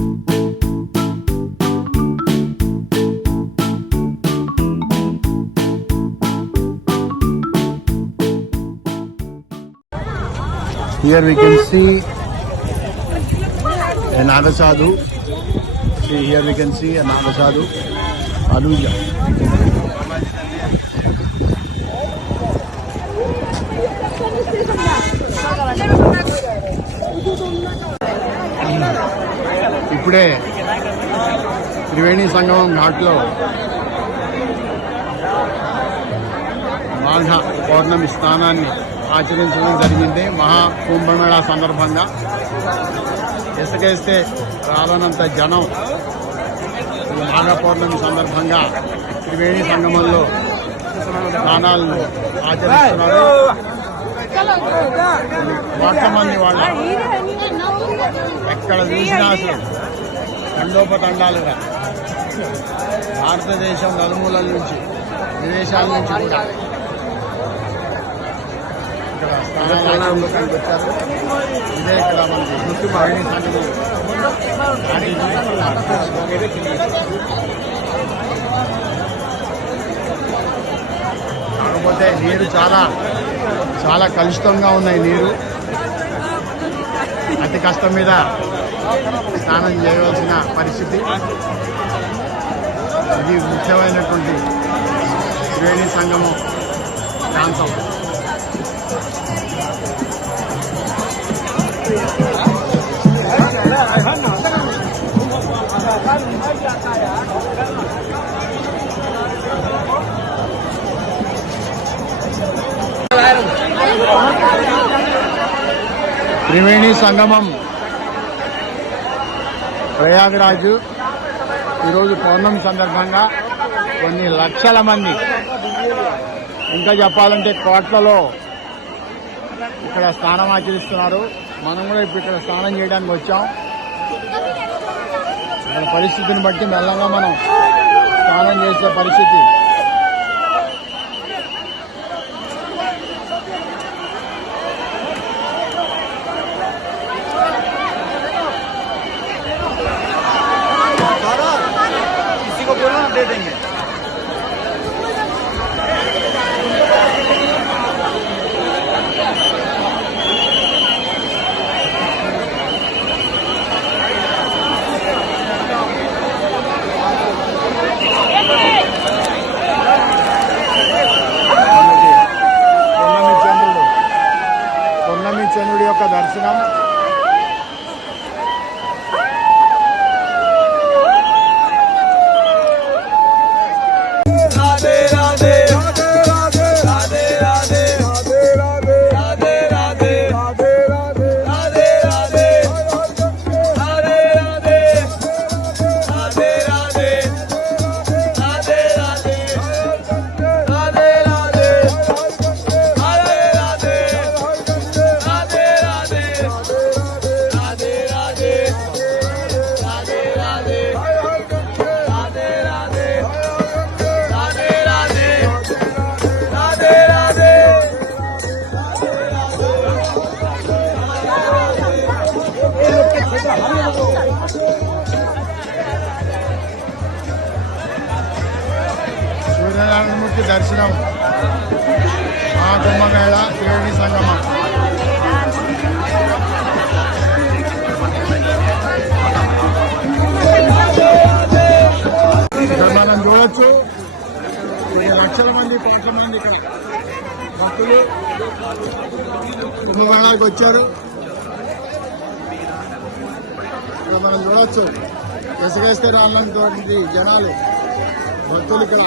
Here we can see a sadhu. See here we can see a Nagasadu. Aluja. ఇప్పుడే త్రివేణి సంగమం ఘాట్లో మాఘ పౌర్ణమి స్నానాన్ని ఆచరించడం జరిగింది. మహా కుంభమేళా సందర్భంగా. ఇసుకేస్తే రాలనంత జనం మాఘ పౌర్ణమి సందర్భంగా త్రివేణి సంగమంలో స్నానాలను ఆచరిస్తున్నారు. కోట్ల మంది వాళ్ళ ఎక్కడ చూసినా అసలు తండోపతండాలుగా భారతదేశం నలుమూలల నుంచి విదేశాల నుంచి కూడా. ఇక్కడ వచ్చారు ఇదే ఇక్కడ మనకి కాకపోతే నీరు చాలా చాలా కలుషితంగా ఉన్నాయి నీరు. అతి కష్టం మీద స్నానం చేయవలసిన పరిస్థితి. ఇది ముఖ్యమైనటువంటి త్రివేణి సంగమం ప్రాంతం. త్రివేణి సంగమం ప్రయాగరాజు. ఈరోజు పౌర్ణమి సందర్భంగా కొన్ని లక్షల మంది ఇంకా చెప్పాలంటే కోట్లలో ఇక్కడ స్నానం ఆచరిస్తున్నారు. మనం కూడా ఇప్పుడు ఇక్కడ స్నానం చేయడానికి వచ్చాం. ఇక్కడ పరిస్థితిని బట్టి మెల్లగా మనం స్నానం చేసే పరిస్థితి. సూర్యనారాయణమూర్తి దర్శనం. మహాకుంభమేళ త్రివేణి సంగమం. మనం చూడొచ్చు కొన్ని లక్షల మంది కోట్ల మంది ఇక్కడ భక్తులు కుంభమేళాకి వచ్చారు. ఇక్కడ మనం చూడొచ్చు. ఇసుకేస్తే రాళ్ళంతోటి జనాలు భక్తులు ఇక్కడ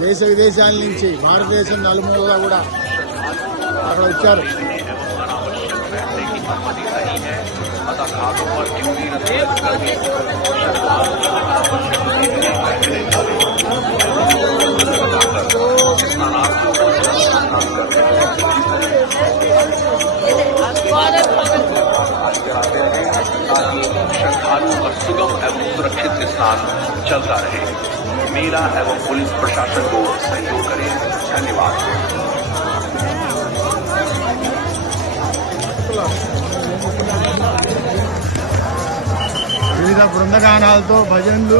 దేశ విదేశాల నుంచి భారతదేశం నలుమూలలా కూడా అక్కడ వచ్చారు श्रद्धालु और सुगम एवं सुरक्षित स्नान चलता रहे मेला एवं पुलिस प्रशासन को सहयोग करें धन्यवाद ఇక్కడ బృందగానాలతో భజనలు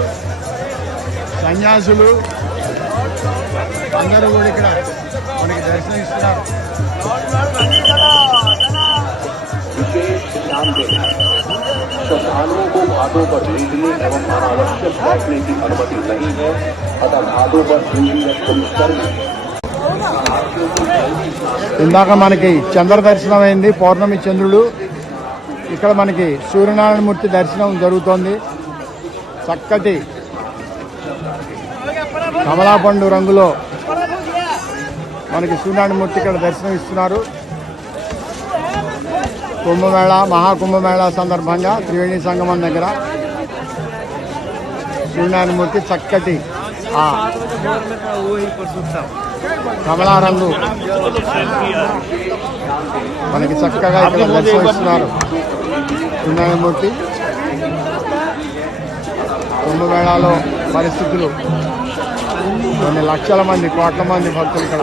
సన్యాసులు అందరూ కూడా ఇక్కడ మనకి దర్శనం ఇస్తున్నారు श्रद्धालुओं को घाटों पर लेटने एवं अनावश्यक बैठने की अनुमति नहीं है तथा घाटों पर ड्यूटी या पुलिसकर्मी ఇందాక మనకి చంద్ర దర్శనం అయింది పౌర్ణమి చంద్రుడు ఇక్కడ మనకి సూర్యనారాయణమూర్తి దర్శనం జరుగుతోంది చక్కటి కమలా పండు రంగులో మనకి సూర్యనారాయణమూర్తి ఇక్కడ దర్శనం ఇస్తున్నారు కుంభమేళ మహాకుంభమేళ సందర్భంగా త్రివేణి సంగమం దగ్గర సూర్యనారాయణమూర్తి చక్కటి ఆ మనకి చక్కగా ఇక్కడ దర్శనమిస్తున్నారు సూర్యనారాయణమూర్తి కుంభమేళాలో పరిస్థితులు కొన్ని లక్షల మంది కోట్ల మంది భక్తులు ఇక్కడ